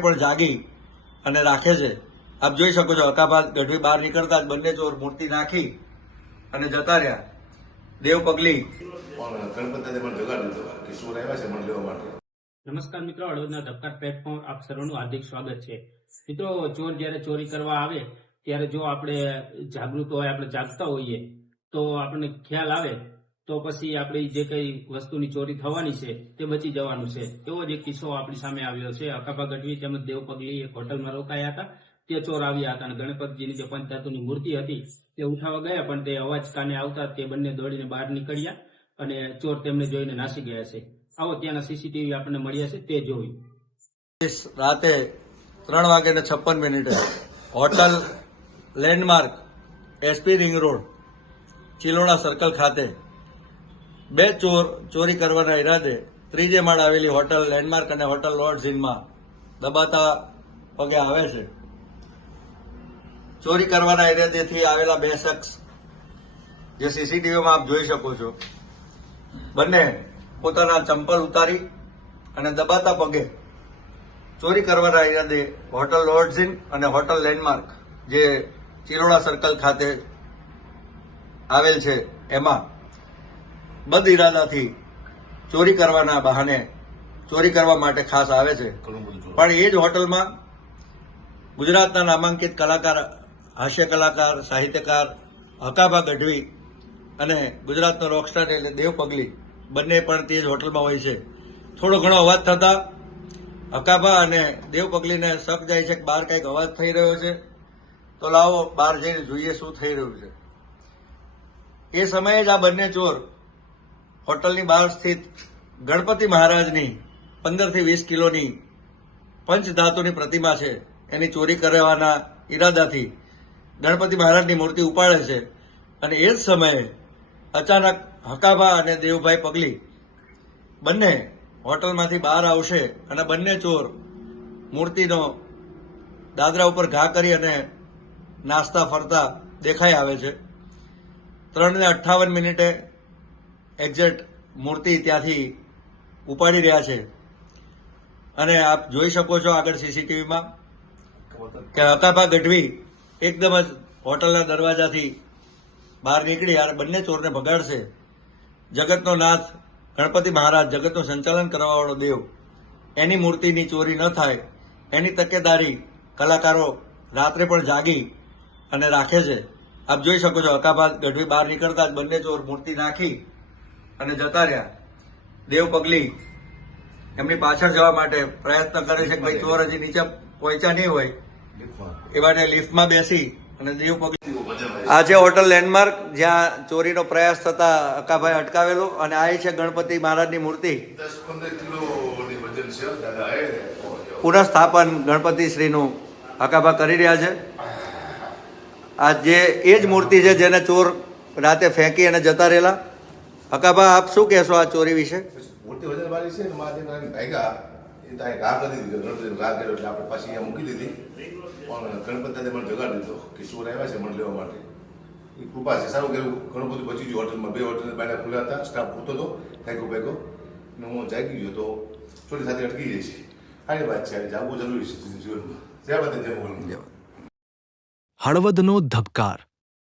પણ જાગી અને રાખે છે। આપ જોઈ શકો છો, હકાભાત ગઢવી બહાર નીકળતા જ બંને ચોર મૂર્તિ નાખી અને જતા રહ્યા। દેવ પગલી ગણપતિને પણ જગાડી દીધો કે ચોર આવ્યા છે મને લેવા માટે। નમસ્કાર મિત્રો, હળવદના ધબકાર પ્લેટફોર્મ આપ સર્વનું હાર્દિક સ્વાગત છે। મિત્રો, ચોર જ્યારે ચોરી કરવા આવે ત્યારે જો આપણે જાગૃત હોય, આપણે જાગતા હોઈએ તો આપણને ખ્યાલ આવે તો પછી આપણી જે કઈ વસ્તુની ચોરી થવાની છે તે બચી જવાનું છે। એવો જ એક કિસ્સો આપણી સામે આવ્યો છે। હકાભા ગઢવી તેમજ દેવ પગલી એક હોટલમાં રોકાયા હતા। તે ચોર આવ્યા હતા અને ગણપતિજીની જે પંચધાતુની મૂર્તિ હતી તે ઉઠાવવા ગયા, પણ તે અવાજ કાને આવતા તે બંને દોડીને બહાર નીકળ્યા અને ચોર તેમને જોઈને નાસી ગયા છે। આવો ત્યાંના સીસીટીવી આપણને મળ્યા છે, તે જોયું। રાતે 3:56 hotel landmark SP ring road Chiloda circle ખાતે બે ચોર ચોરી કરવાના ઈરાદે ત્રીજે માળ આવેલી હોટલ લેન્ડમાર્ક અને હોટલ લોર્ડ્સ ઇનમાં દબાતા પગે આવે છે। ચોરી કરવાના ઈરાદેથી આવેલા બે શખ્સ જે સીસીટીવીમાં આપ જોઈ શકો છો, બંને પોતાના ચંપલ ઉતારી અને દબાતા પગે ચોરી કરવાના ઈરાદે હોટલ લોર્ડ્સ ઇન અને હોટલ લેન્ડમાર્ક જે ચિલોડા સર્કલ ખાતે આવેલ છે એમાં બદ ઇરાદાથી ચોરી કરવાના બહાને ચોરી કરવા માટે ખાસ આવે છે। પણ એ જ હોટલમાં ગુજરાતના નામાંકિત કલાકાર, હાસ્ય કલાકાર, સાહિત્યકાર હકાભા ગઢવી અને ગુજરાતનો રોકસ્ટાર એટલે દેવ પગલી બંને પણ તે જ હોટલમાં હોય છે। થોડો ઘણો અવાજ થતા હકાભા અને દેવ પગલીને શક જાય છે કે બહાર કંઈક અવાજ થઈ રહ્યો છે, તો લાવો બહાર જઈને જોઈએ શું થઈ રહ્યું છે। એ સમયે જ આ બંને ચોર હોટલની બહાર સ્થિત ગણપતિ મહારાજની 15 થી 20 કિલોની પંચધાતુની પ્રતિમા છે એની ચોરી કરવાના ઈરાદાથી ગણપતિ મહારાજની મૂર્તિ ઉપાડે છે અને એ જ સમયે અચાનક હકાભા અને દેવભાઈ પગલી બંને હોટલમાંથી બહાર આવશે અને બંને ચોર મૂર્તિનો દાદરા ઉપર ઘા કરી અને નાસ્તા ફરતા દેખાઈ આવે છે। 3:58 એક્ઝેક્ટ મૂર્તિ ત્યાંથી ઉપાડી રહ્યા છે અને આપ જોઈ શકો છો આગળ સીસીટીવીમાં કે હકાભા ગઢવી એકદમ જ હોટલના દરવાજાથી બહાર નીકળી અને બંને ચોરને ભગાડશે। જગતનો નાથ ગણપતિ મહારાજ, જગતનું સંચાલન કરવાવાળો દેવ, એની મૂર્તિની ચોરી ન થાય એની તકેદારી કલાકારો રાત્રે પણ જાગી અને રાખે છે। આપ જોઈ શકો છો, હકાભા ગઢવી બહાર નીકળતા જ બંને ચોર મૂર્તિ નાખી અને જતા રહ્યા। દેવ પગલી એમની પાછળ જવા માટે પ્રયત્ન કરે છે કે ભાઈ ચોર હજી નીચે પહોંચ્યા નહીં હોય એ માટે લિફ્ટમાં બેસી અને દેવ પગલી આ છે હોટલ લેન્ડમાર્ક જ્યાં ચોરીનો પ્રયાસ થતા હકાભાઈ અટકાવેલો અને આ છે ગણપતિ મહારાજની મૂર્તિ 10-15 કિલોની વજન છે દાદા। પુનઃસ્થાપન ગણપતિ શ્રીનું હકાભા કરી રહ્યા છે। આ જે એ જ મૂર્તિ છે જેને ચોર રાતે ફેંકી અને જતા રહેલા। હકાભા, આપ શું કહેશો આ ચોરી વિશે? મોટી વજન વાળી છે ને માથે ભાગ્યા એ તો ઘા કરી દીધો, ગણપતિને ઘા કર્યો એટલે આપણે પાછી અહીંયા મૂકી દીધી, પણ ગણપતિને પણ જગાડી દીધો કે ચોર આવ્યા છે મને લેવા માટે। એ કૃપા છે, સારું કેવું ઘણું બધું બચી ગયું હોટલમાં। બે હોટલ બાયણા ખુલ્લા હતા, સ્ટાફ પૂરતો હતો ભાગ્યો અને હું જાગી ગયો તો ચોરી સાથે અટકી જાય છે। સારી વાત છે, જાગવું જરૂરી છે જીવનમાં। જય માતા, જય મોગલ। હળવદનો ધબકાર